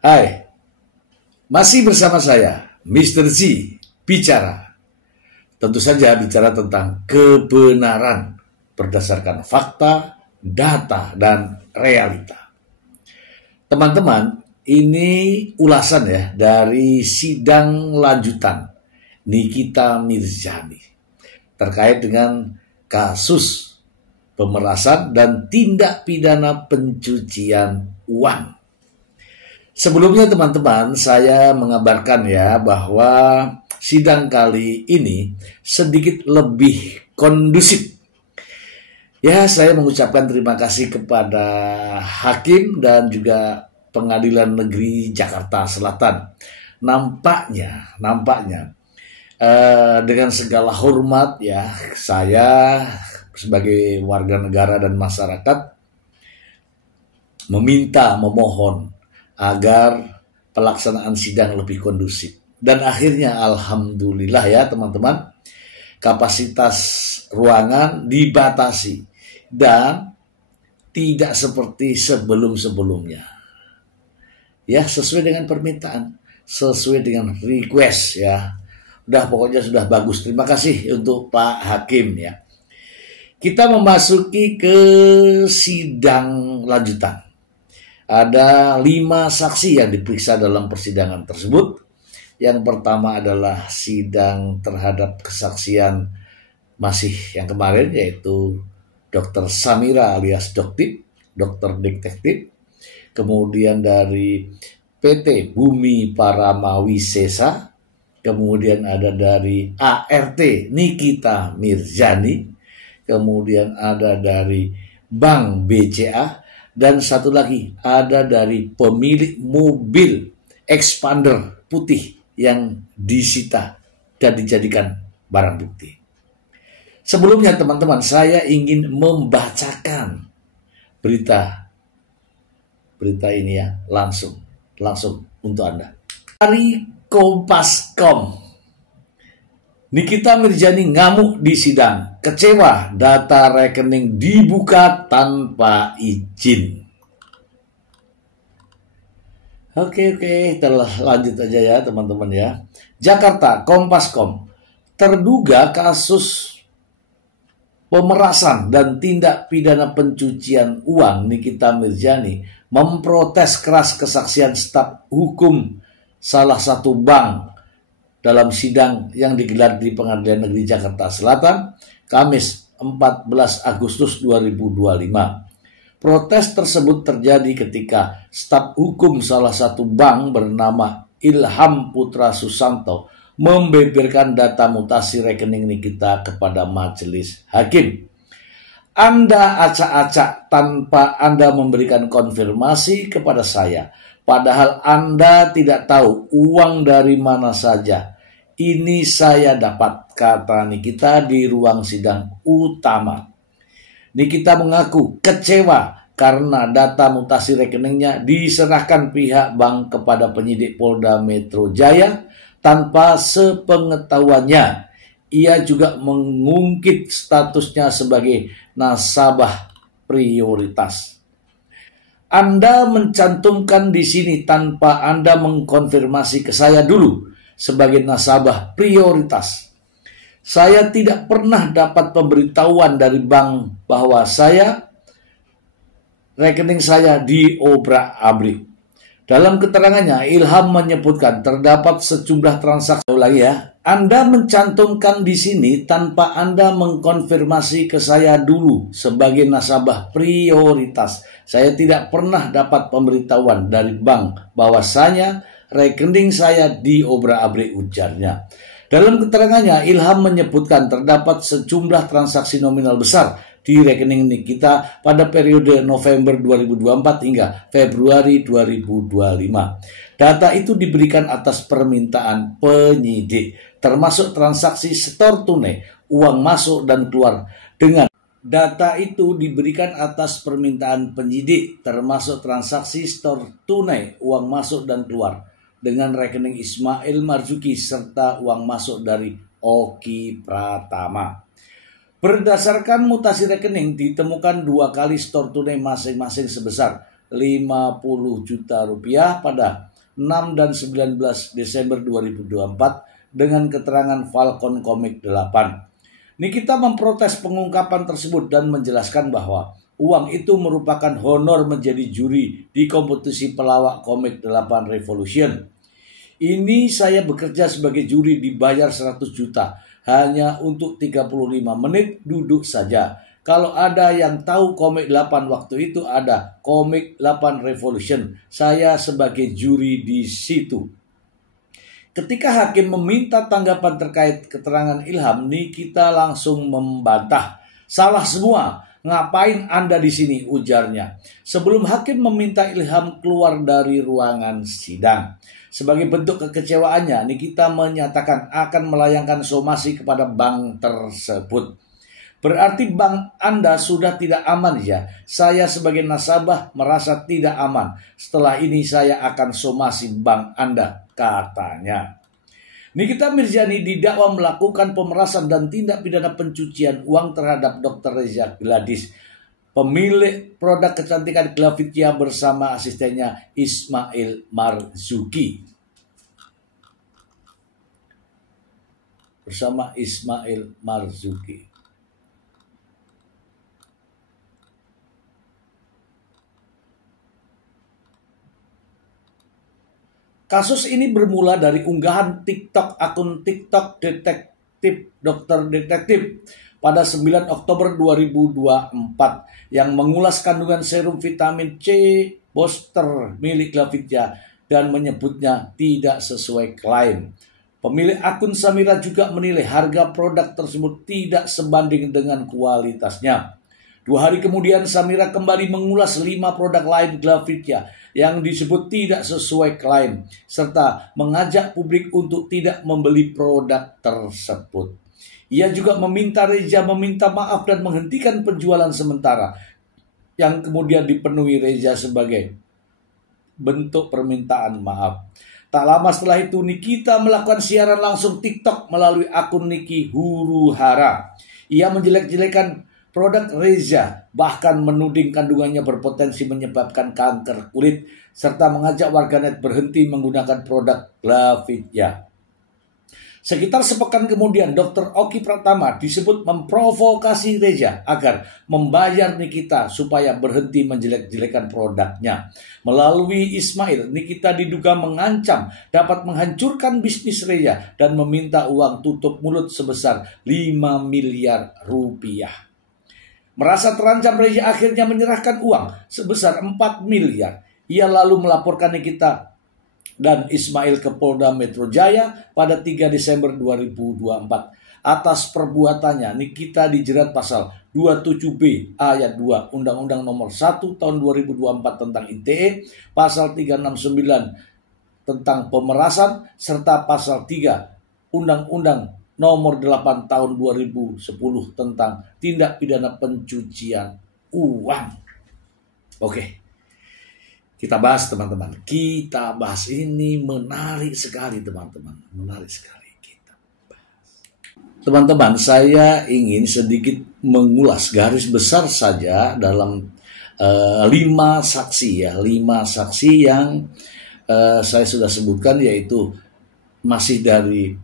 Hai, masih bersama saya, Mr. Z, bicara. Tentu saja bicara tentang kebenaran berdasarkan fakta, data, dan realita. Teman-teman, ini ulasan ya dari sidang lanjutan Nikita Mirzani terkait dengan kasus pemerasan dan tindak pidana pencucian uang. Sebelumnya teman-teman, saya mengabarkan ya bahwa sidang kali ini sedikit lebih kondusif. Ya, saya mengucapkan terima kasih kepada hakim dan juga Pengadilan Negeri Jakarta Selatan. Nampaknya dengan segala hormat ya, saya sebagai warga negara dan masyarakat memohon agar pelaksanaan sidang lebih kondusif. Dan akhirnya alhamdulillah ya teman-teman, kapasitas ruangan dibatasi dan tidak seperti sebelum-sebelumnya. Ya, sesuai dengan permintaan, sesuai dengan request ya. Pokoknya sudah bagus. Terima kasih untuk Pak Hakim ya. Kita memasuki ke sidang lanjutan. Ada 5 saksi yang diperiksa dalam persidangan tersebut. Yang pertama adalah sidang terhadap kesaksian masih yang kemarin, yaitu Dr. Samira alias Doktip, dokter detektif. Kemudian dari PT Bumi Paramawisesa. Kemudian ada dari ART Nikita Mirzani. Kemudian ada dari Bank BCA. Dan satu lagi ada dari pemilik mobil expander putih yang disita dan dijadikan barang bukti. Sebelumnya teman-teman, saya ingin membacakan berita ini ya, langsung untuk Anda. Dari Kompas.com, Nikita Mirzani ngamuk di sidang, kecewa data rekening dibuka tanpa izin. Oke, telah lanjut aja ya teman-teman ya. Jakarta, Kompas.com, terduga kasus pemerasan dan tindak pidana pencucian uang Nikita Mirzani memprotes keras kesaksian staf hukum salah satu bank dalam sidang yang digelar di Pengadilan Negeri Jakarta Selatan, Kamis 14 Agustus 2025. Protes tersebut terjadi ketika staf hukum salah satu bank bernama Ilham Putra Susanto membeberkan data mutasi rekening Nikita kepada majelis hakim. Anda acak-acak tanpa Anda memberikan konfirmasi kepada saya. Padahal Anda tidak tahu uang dari mana saja. Ini saya dapat, kata Nikita di ruang sidang utama. Nikita mengaku kecewa karena data mutasi rekeningnya diserahkan pihak bank kepada penyidik Polda Metro Jaya tanpa sepengetahuannya. Ia juga mengungkit statusnya sebagai nasabah prioritas. Anda mencantumkan di sini tanpa Anda mengkonfirmasi ke saya dulu sebagai nasabah prioritas. Saya tidak pernah dapat pemberitahuan dari bank bahwa rekening saya diobrak-abrik. Dalam keterangannya, Ilham menyebutkan terdapat sejumlah transaksi lagi ya. Anda mencantumkan di sini tanpa Anda mengkonfirmasi ke saya dulu sebagai nasabah prioritas. Saya tidak pernah dapat pemberitahuan dari bank bahwasanya rekening saya diobrak-abrik, ujarnya. Dalam keterangannya, Ilham menyebutkan terdapat sejumlah transaksi nominal besar di rekening Nikita pada periode November 2024 hingga Februari 2025. Data itu diberikan atas permintaan penyidik, termasuk transaksi setor tunai, uang masuk dan keluar dengan data itu diberikan atas permintaan penyidik, termasuk transaksi setor tunai, uang masuk dan keluar dengan rekening Ismail Marzuki serta uang masuk dari Oki Pratama. Berdasarkan mutasi rekening ditemukan 2 kali setor tunai masing-masing sebesar 50 juta rupiah pada 6 dan 19 Desember 2024 dengan keterangan Falcon Comic 8. Nikita memprotes pengungkapan tersebut dan menjelaskan bahwa uang itu merupakan honor menjadi juri di kompetisi pelawak komik 8 Revolution. Ini saya bekerja sebagai juri dibayar 100 juta hanya untuk 35 menit duduk saja. Kalau ada yang tahu komik 8 waktu itu ada komik 8 Revolution. Saya sebagai juri di situ. Ketika hakim meminta tanggapan terkait keterangan Ilham, Nikita langsung membantah. Salah semua. Ngapain Anda di sini, ujarnya. Sebelum hakim meminta Ilham keluar dari ruangan sidang. Sebagai bentuk kekecewaannya, Nikita menyatakan akan melayangkan somasi kepada bank tersebut. Berarti bank Anda sudah tidak aman ya? Saya sebagai nasabah merasa tidak aman. Setelah ini saya akan somasi bank Anda, katanya. Nikita Mirzani didakwa melakukan pemerasan dan tindak pidana pencucian uang terhadap Dr. Reza Gladys, pemilik produk kecantikan Glavitya bersama asistennya Ismail Marzuki. Kasus ini bermula dari unggahan akun TikTok detektif Dr. Detektif pada 9 Oktober 2024 yang mengulas kandungan serum vitamin C booster milik Glavitya dan menyebutnya tidak sesuai klaim. Pemilik akun Samira juga menilai harga produk tersebut tidak sebanding dengan kualitasnya. 2 hari kemudian Samira kembali mengulas 5 produk lain Glavitya yang disebut tidak sesuai klaim, serta mengajak publik untuk tidak membeli produk tersebut. Ia juga meminta Reza meminta maaf dan menghentikan penjualan sementara, yang kemudian dipenuhi Reza sebagai bentuk permintaan maaf. Tak lama setelah itu, Nikita melakukan siaran langsung TikTok melalui akun Niki Huruhara. Ia menjelek-jelekan produk Reza, bahkan menuding kandungannya berpotensi menyebabkan kanker kulit, serta mengajak warganet berhenti menggunakan produk Glavitya. Sekitar sepekan kemudian, Dr. Oki Pratama disebut memprovokasi Reza agar membayar Nikita supaya berhenti menjelek-jelekan produknya. Melalui Ismail, Nikita diduga mengancam dapat menghancurkan bisnis Reza dan meminta uang tutup mulut sebesar 5 miliar rupiah. Merasa terancam, Reza akhirnya menyerahkan uang sebesar 4 miliar. Ia lalu melaporkan Nikita dan Ismail ke Polda Metro Jaya pada 3 Desember 2024. Atas perbuatannya, Nikita dijerat pasal 27B ayat 2 Undang-Undang Nomor 1 Tahun 2024 tentang ITE, pasal 369 tentang pemerasan, serta pasal 3 Undang-Undang Nomor 8 Tahun 2010 tentang tindak pidana pencucian uang. Oke, kita bahas teman-teman. Kita bahas, ini menarik sekali teman-teman. Menarik sekali kita bahas. Teman-teman, saya ingin sedikit mengulas garis besar saja dalam 5 saksi ya. 5 saksi yang saya sudah sebutkan, yaitu masih dari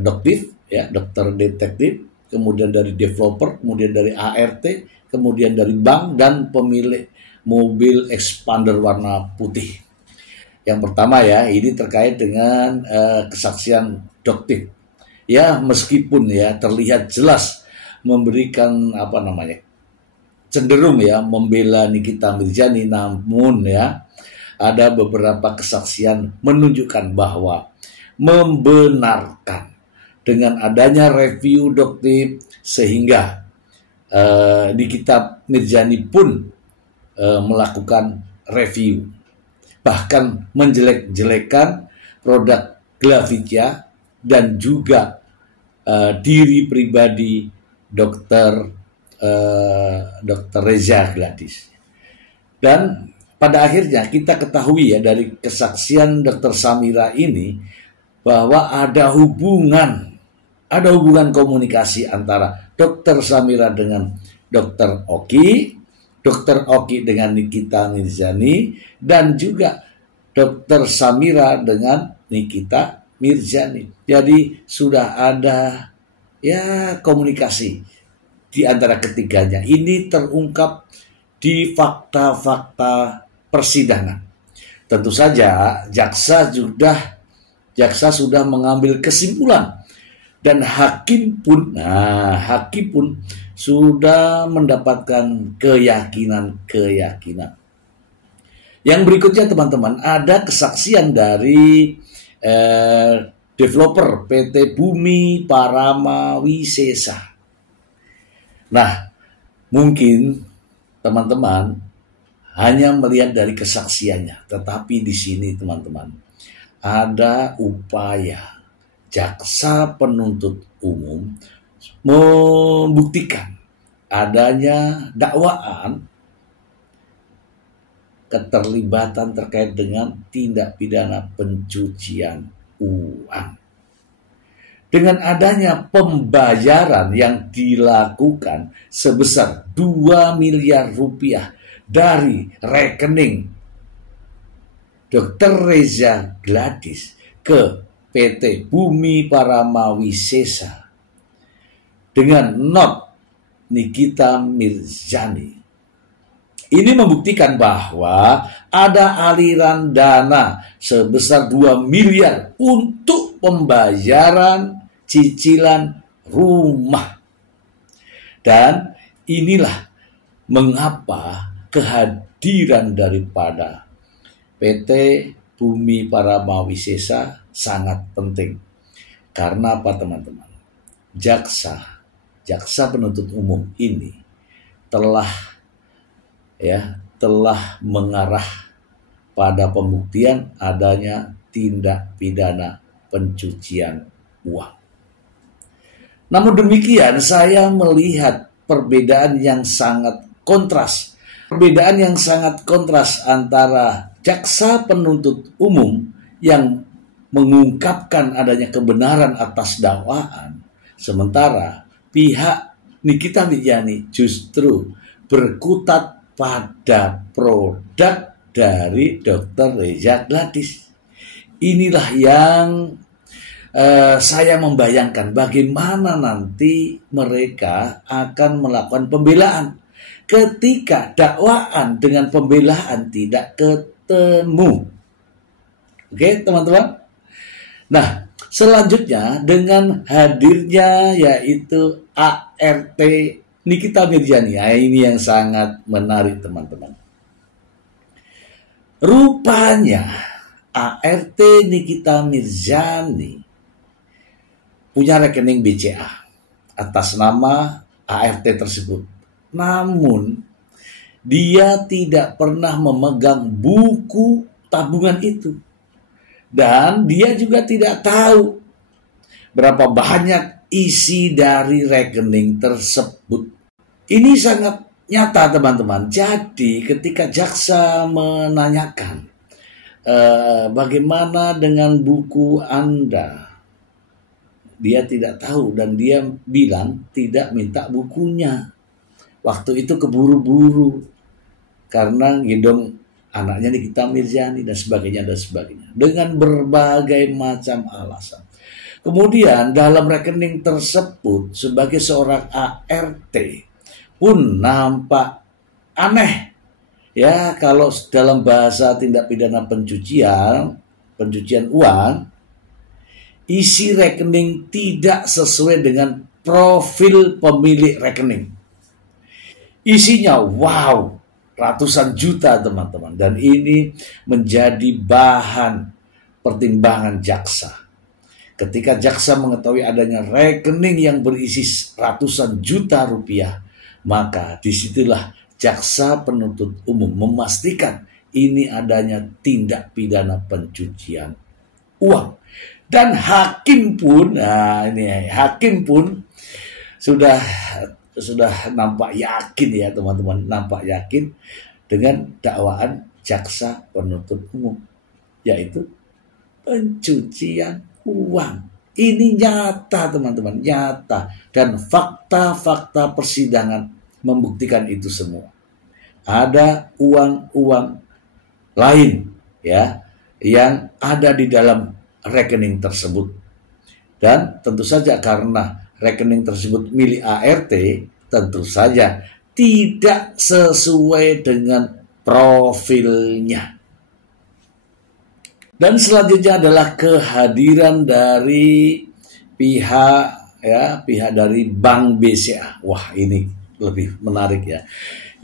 doktif ya, dokter detektif, kemudian dari developer, kemudian dari ART, kemudian dari bank, dan pemilik mobil expander warna putih. Yang pertama ya, ini terkait dengan kesaksian doktif. Ya, meskipun ya terlihat jelas memberikan cenderung ya membela Nikita Mirzani, namun ya ada beberapa kesaksian menunjukkan bahwa membenarkan dengan adanya review doktif, sehingga Nikita Mirzani pun melakukan review, bahkan menjelek-jelekan produk Glavitya dan juga diri pribadi Dr. Reza Gladys. Dan pada akhirnya kita ketahui ya dari kesaksian Dr. Samira ini bahwa ada hubungan komunikasi antara Dr. Samira dengan Dr. Oki, Dr. Oki dengan Nikita Mirzani, dan juga Dr. Samira dengan Nikita Mirzani. Jadi sudah ada ya komunikasi di antara ketiganya. Ini terungkap di fakta-fakta persidangan. Tentu saja jaksa sudah mengambil kesimpulan dan hakim pun sudah mendapatkan keyakinan. Yang berikutnya teman-teman, ada kesaksian dari developer PT Bumi Parama Wisesa. Nah, mungkin teman-teman hanya melihat dari kesaksiannya, tetapi di sini teman-teman ada upaya jaksa penuntut umum membuktikan adanya dakwaan keterlibatan terkait dengan tindak pidana pencucian uang. Dengan adanya pembayaran yang dilakukan sebesar 2 miliar rupiah dari rekening Dr. Reza Gladys ke PT Bumi Parama Wisesa dengan not Nikita Mirzani. Ini membuktikan bahwa ada aliran dana sebesar 2 miliar untuk pembayaran cicilan rumah. Dan inilah mengapa kehadiran daripada PT Bumi Parama Wisesa sangat penting. Karena apa teman-teman? Jaksa penuntut umum ini telah mengarah pada pembuktian adanya tindak pidana pencucian uang. Namun demikian, saya melihat perbedaan yang sangat kontras antara jaksa penuntut umum yang mengungkapkan adanya kebenaran atas dakwaan, sementara pihak Nikita Mirzani justru berkutat pada produk dari Dr. Reza Gladys. Inilah yang saya membayangkan bagaimana nanti mereka akan melakukan pembelaan ketika dakwaan dengan pembelaan tidak ketemu. Oke, teman-teman. Nah, selanjutnya dengan hadirnya yaitu ART Nikita Mirzani. Nah, ini yang sangat menarik teman-teman. Rupanya ART Nikita Mirzani punya rekening BCA atas nama ART tersebut. Namun dia tidak pernah memegang buku tabungan itu. Dan dia juga tidak tahu berapa banyak isi dari rekening tersebut. Ini sangat nyata teman-teman. Jadi ketika jaksa menanyakan bagaimana dengan buku Anda, dia tidak tahu dan dia bilang tidak minta bukunya. Waktu itu keburu-buru karena gendong anaknya Nikita Mirzani dan sebagainya dengan berbagai macam alasan. Kemudian dalam rekening tersebut sebagai seorang ART pun nampak aneh. Ya, kalau dalam bahasa tindak pidana pencucian uang, isi rekening tidak sesuai dengan profil pemilik rekening. Isinya wow, ratusan juta teman-teman. Dan ini menjadi bahan pertimbangan jaksa. Ketika jaksa mengetahui adanya rekening yang berisi ratusan juta rupiah, maka disitulah jaksa penuntut umum memastikan ini adanya tindak pidana pencucian uang. Dan hakim pun sudah nampak yakin ya teman-teman, nampak yakin dengan dakwaan jaksa penuntut umum, yaitu pencucian uang. Ini nyata teman-teman, nyata. Dan fakta-fakta persidangan membuktikan itu semua. Ada uang-uang lain ya yang ada di dalam rekening tersebut. Dan tentu saja karena rekening tersebut milik ART, tentu saja tidak sesuai dengan profilnya. Dan selanjutnya adalah kehadiran dari pihak dari Bank BCA. Wah, ini lebih menarik ya.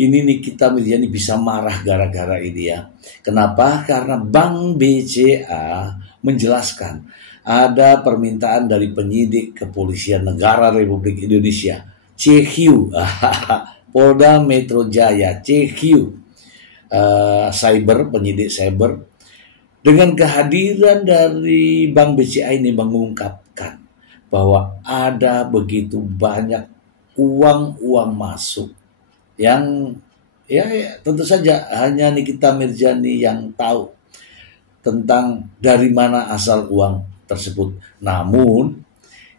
Ini Nikita Mirzani bisa marah gara-gara ini ya. Kenapa? Karena Bank BCA menjelaskan ada permintaan dari penyidik Kepolisian Negara Republik Indonesia, CQ, Polda Metro Jaya, CQ, penyidik cyber, dengan kehadiran dari Bank BCA ini mengungkapkan bahwa ada begitu banyak uang masuk yang tentu saja hanya Nikita Mirzani yang tahu tentang dari mana asal uang tersebut. Namun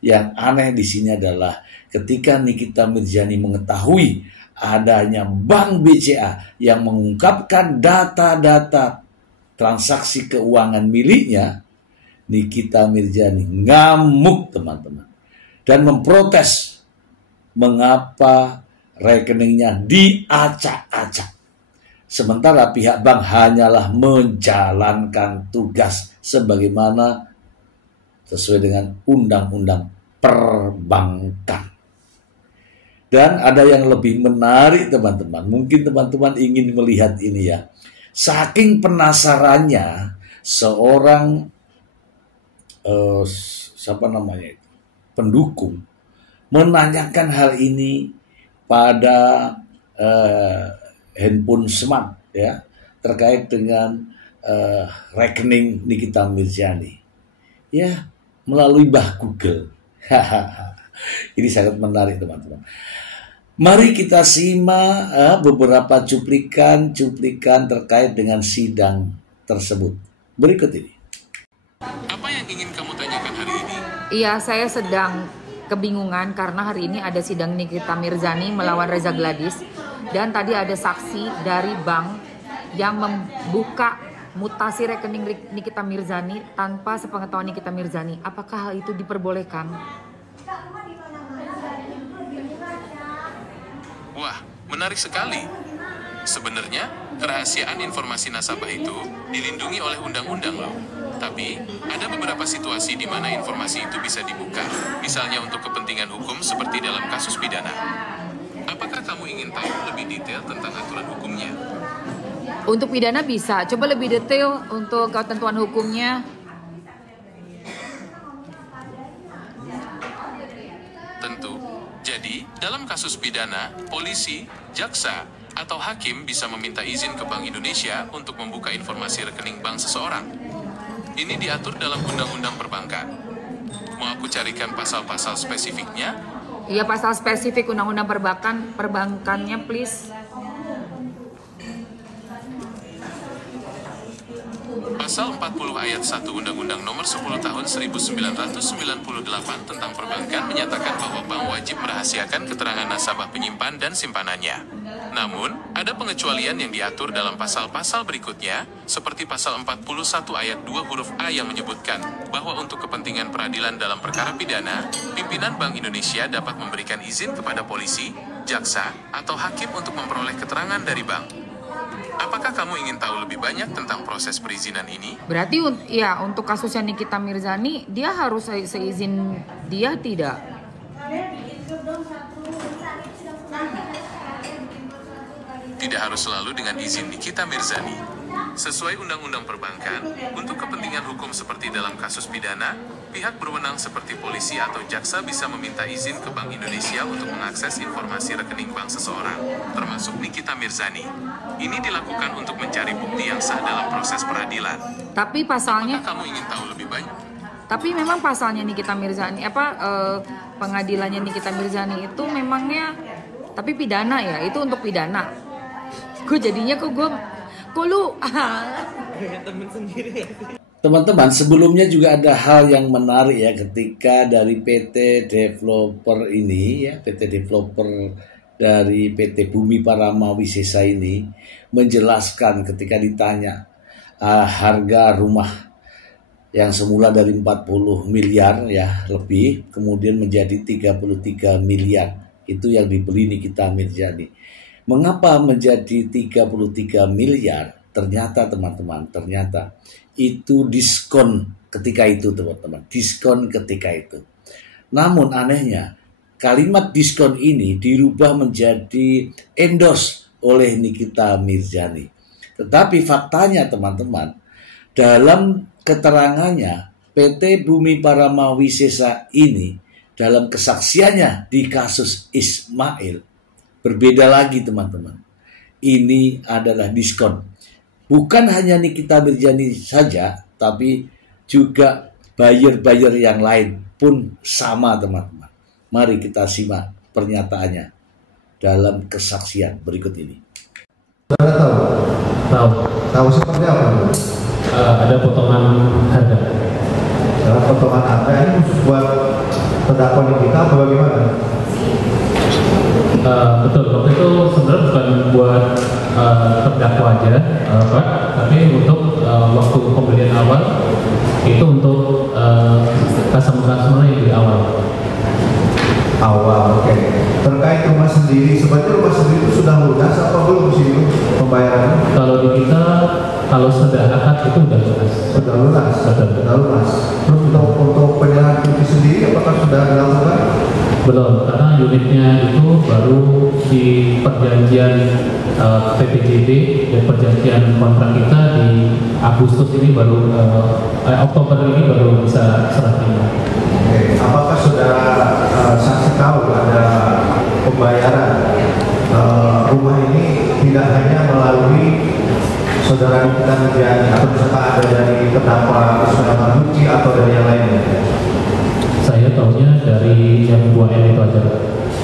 yang aneh di sini adalah ketika Nikita Mirzani mengetahui adanya Bank BCA yang mengungkapkan data-data transaksi keuangan miliknya, Nikita Mirzani ngamuk teman-teman dan memprotes mengapa rekeningnya diacak-acak. Sementara pihak bank hanyalah menjalankan tugas sebagaimana sesuai dengan undang-undang perbankan. Dan ada yang lebih menarik teman-teman. Mungkin teman-teman ingin melihat ini ya. Saking penasarannya seorang pendukung menanyakan hal ini pada handphone smart ya, terkait dengan rekening Nikita Mirzani ya, melalui Google. Ini sangat menarik teman-teman. Mari kita simak beberapa cuplikan terkait dengan sidang tersebut berikut ini. Apa yang ingin kamu tanyakan hari ini? Iya, saya sedang kebingungan karena hari ini ada sidang Nikita Mirzani melawan Reza Gladys, dan tadi ada saksi dari bank yang membuka mutasi rekening Nikita Mirzani tanpa sepengetahuan Nikita Mirzani. Apakah hal itu diperbolehkan? Wah, menarik sekali. Sebenarnya, kerahasiaan informasi nasabah itu dilindungi oleh undang-undang loh. Tapi, ada beberapa situasi di mana informasi itu bisa dibuka, misalnya untuk kepentingan hukum seperti dalam kasus pidana. Apakah kamu ingin tahu lebih detail tentang aturan hukumnya? Untuk pidana bisa, coba lebih detail untuk ketentuan hukumnya. Tentu. Jadi, dalam kasus pidana, polisi, jaksa, atau hakim bisa meminta izin ke Bank Indonesia untuk membuka informasi rekening bank seseorang. Ini diatur dalam Undang-Undang Perbankan. Mau aku carikan pasal-pasal spesifiknya? Iya, pasal spesifik Undang-Undang Perbankannya, please. Pasal 40 ayat 1 Undang-Undang Nomor 10 Tahun 1998 tentang Perbankan menyatakan bahwa bank wajib merahasiakan keterangan nasabah penyimpan dan simpanannya. Namun, ada pengecualian yang diatur dalam pasal-pasal berikutnya, seperti pasal 41 ayat 2 huruf A yang menyebutkan bahwa untuk kepentingan peradilan dalam perkara pidana, pimpinan Bank Indonesia dapat memberikan izin kepada polisi, jaksa, atau hakim untuk memperoleh keterangan dari bank. Apakah kamu ingin tahu lebih banyak tentang proses perizinan ini? Berarti ya untuk kasusnya Nikita Mirzani, dia harus seizin dia tidak? Tidak harus selalu dengan izin Nikita Mirzani. Sesuai Undang-Undang Perbankan, untuk kepentingan hukum seperti dalam kasus pidana, pihak berwenang seperti polisi atau jaksa bisa meminta izin ke Bank Indonesia untuk mengakses informasi rekening bank seseorang, termasuk Nikita Mirzani. Ini dilakukan untuk mencari bukti yang sah dalam proses peradilan. Tapi pasalnya... Apakah kamu ingin tahu lebih banyak? Tapi memang pasalnya Nikita Mirzani, pengadilannya Nikita Mirzani itu memangnya... Tapi pidana ya, itu untuk pidana. Gue jadinya kok lu Teman-teman, sebelumnya juga ada hal yang menarik ya, ketika dari PT Developer ini ya, PT Developer dari PT Bumi Parama Wisesa ini menjelaskan ketika ditanya harga rumah yang semula dari 40 miliar ya lebih, kemudian menjadi 33 miliar. Itu yang dibeli Nikita Mirzani. Mengapa menjadi 33 miliar? Ternyata teman-teman, ternyata itu diskon ketika itu teman-teman. Diskon ketika itu. Namun anehnya, kalimat diskon ini dirubah menjadi endorse oleh Nikita Mirzani. Tetapi faktanya teman-teman, dalam keterangannya PT Bumi Parama Wisesa ini dalam kesaksiannya di kasus Ismail berbeda lagi teman-teman. Ini adalah diskon. Bukan hanya Nikita Mirzani saja, tapi juga buyer-buyer yang lain pun sama teman-teman. Mari kita simak pernyataannya dalam kesaksian berikut ini. Saudara tahu? Tahu seperti apa? Ada potongan harga. Dalam potongan harga ini khusus buat terdakwa kita atau bagaimana? Betul, waktu itu sebenarnya bukan buat terdakwa aja, Pak, tapi untuk waktu pembelian awal itu untuk customer yang di awal. Oke. Terkait rumah sendiri, sebenarnya rumah sendiri itu sudah lunas apa belum sih pembayaran? Kalau di kita, kalau sudah akad itu sudah lunas. Sudah lunas. Sudah lunas. Terus untuk penyerahan cuti sendiri apakah sudah dilakukan? Belum, karena unitnya itu baru di perjanjian PPJD dan perjanjian kontrak kita di Agustus ini baru Oktober ini baru bisa serah terima. Oke. Apakah sudah saksi tahu ada pembayaran rumah ini tidak hanya melalui saudara Nikita Mirzani atau misalkan ada dari terdakwa Ismail Marzuki atau dari yang lainnya? Saya tahunya dari yang 2M itu aja.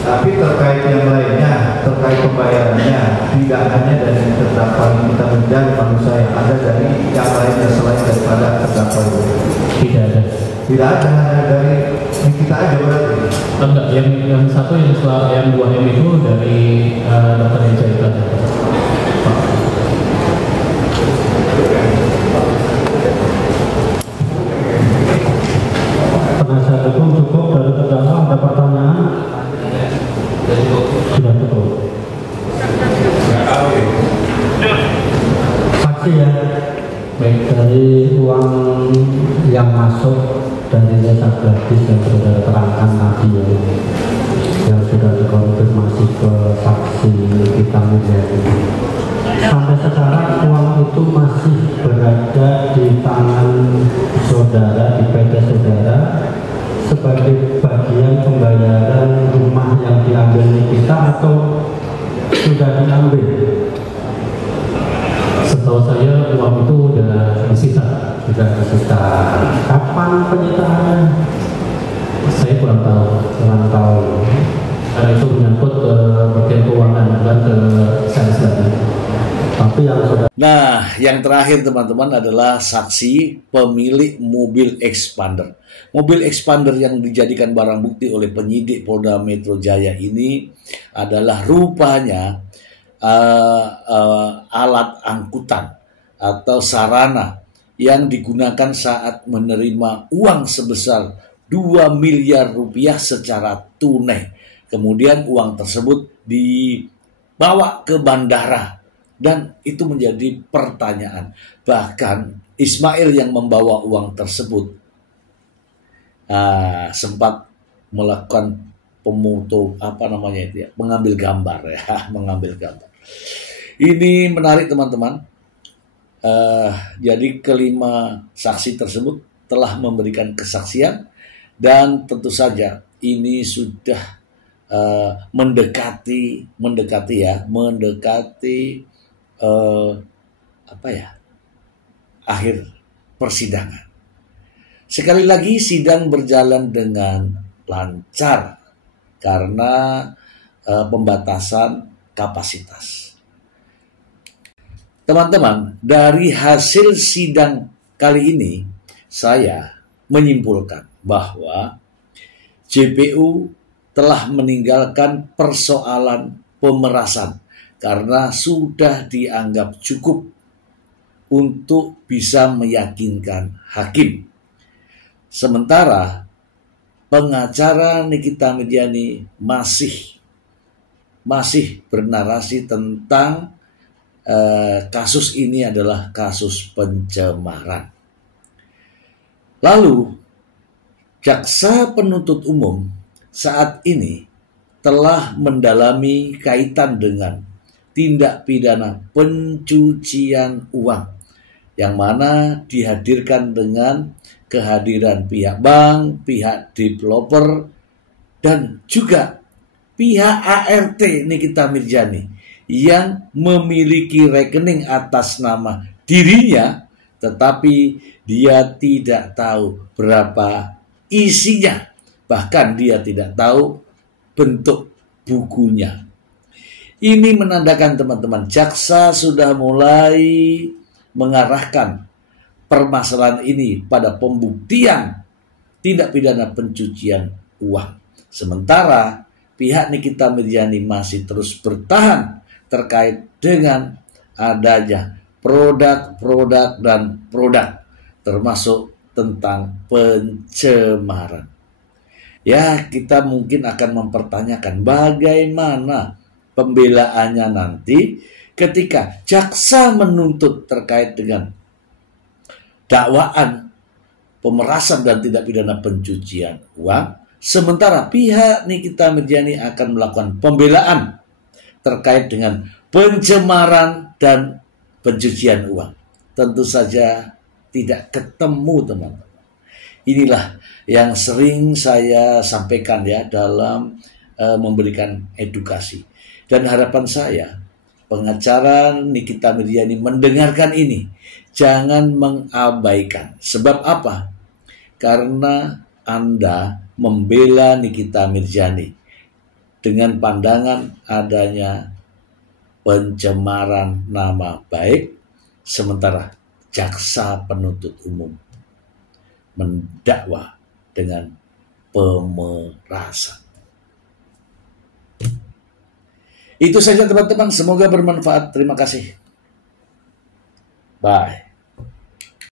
Tapi terkait yang lainnya, terkait pembayarannya, tidak hanya dari terdakwa Nikita Mirzani, maksud saya ada dari yang lainnya selain daripada terdakwa itu? Tidak ada. Tidak ada, hanya dari Nikita aja berarti? Enggak, yang satu yang 2M itu dari Dr. Eja itu aja. Penasihat hukum cukup, dari terdakwa ada pertanyaan? Sudah cukup. Saksi ya, baik dari uang yang masuk dari desa gratis yang sudah terangkan tadi ya, yang sudah dikonfirmasi ke saksi Nikita Mirzani. Sampai sekarang uang itu masih berada di tangan saudara, di PT saudara sebagai bagian pembayaran rumah yang diambil Nikita atau sudah diambil? Setahu saya uang itu udah disita. Sudah disita. Kapan penyitaannya? Saya kurang tahu. Karena itu menyangkut ke bagian keuangan bukan ke sales lagi. Tapi yang sudah. Nah, yang terakhir teman-teman adalah saksi pemilik mobil expander. Mobil expander yang dijadikan barang bukti oleh penyidik Polda Metro Jaya ini adalah rupanya alat angkutan atau sarana yang digunakan saat menerima uang sebesar 2 miliar rupiah secara tunai. Kemudian uang tersebut dibawa ke bandara. Dan itu menjadi pertanyaan. Bahkan Ismail yang membawa uang tersebut sempat melakukan mengambil gambar ya, mengambil gambar. Ini menarik teman-teman. Jadi kelima saksi tersebut telah memberikan kesaksian dan tentu saja ini sudah mendekati akhir persidangan. Sekali lagi sidang berjalan dengan lancar karena pembatasan kapasitas. Teman-teman, dari hasil sidang kali ini saya menyimpulkan bahwa JPU telah meninggalkan persoalan pemerasan karena sudah dianggap cukup untuk bisa meyakinkan hakim. Sementara pengacara Nikita Mirzani masih bernarasi tentang kasus ini adalah kasus pencemaran. Lalu jaksa penuntut umum saat ini telah mendalami kaitan dengan tindak pidana pencucian uang yang mana dihadirkan dengan kehadiran pihak bank, pihak developer, dan juga pihak ART Nikita Mirzani yang memiliki rekening atas nama dirinya, tetapi dia tidak tahu berapa isinya, bahkan dia tidak tahu bentuk bukunya. Ini menandakan teman-teman, jaksa sudah mulai mengarahkan permasalahan ini pada pembuktian tindak pidana pencucian uang. Sementara pihak Nikita Mirzani masih terus bertahan terkait dengan adanya produk termasuk tentang pencemaran. Ya, kita mungkin akan mempertanyakan bagaimana pembelaannya nanti ketika jaksa menuntut terkait dengan dakwaan pemerasan dan tindak pidana pencucian uang, sementara pihak Nikita Mirzani akan melakukan pembelaan terkait dengan pencemaran dan pencucian uang. Tentu saja tidak ketemu, teman-teman. Inilah yang sering saya sampaikan ya dalam memberikan edukasi. Dan harapan saya, pengacara Nikita Mirzani mendengarkan ini, jangan mengabaikan. Sebab apa? Karena Anda membela Nikita Mirzani dengan pandangan adanya pencemaran nama baik, sementara jaksa penuntut umum mendakwa dengan pemerasan. Itu saja teman-teman, semoga bermanfaat. Terima kasih. Bye.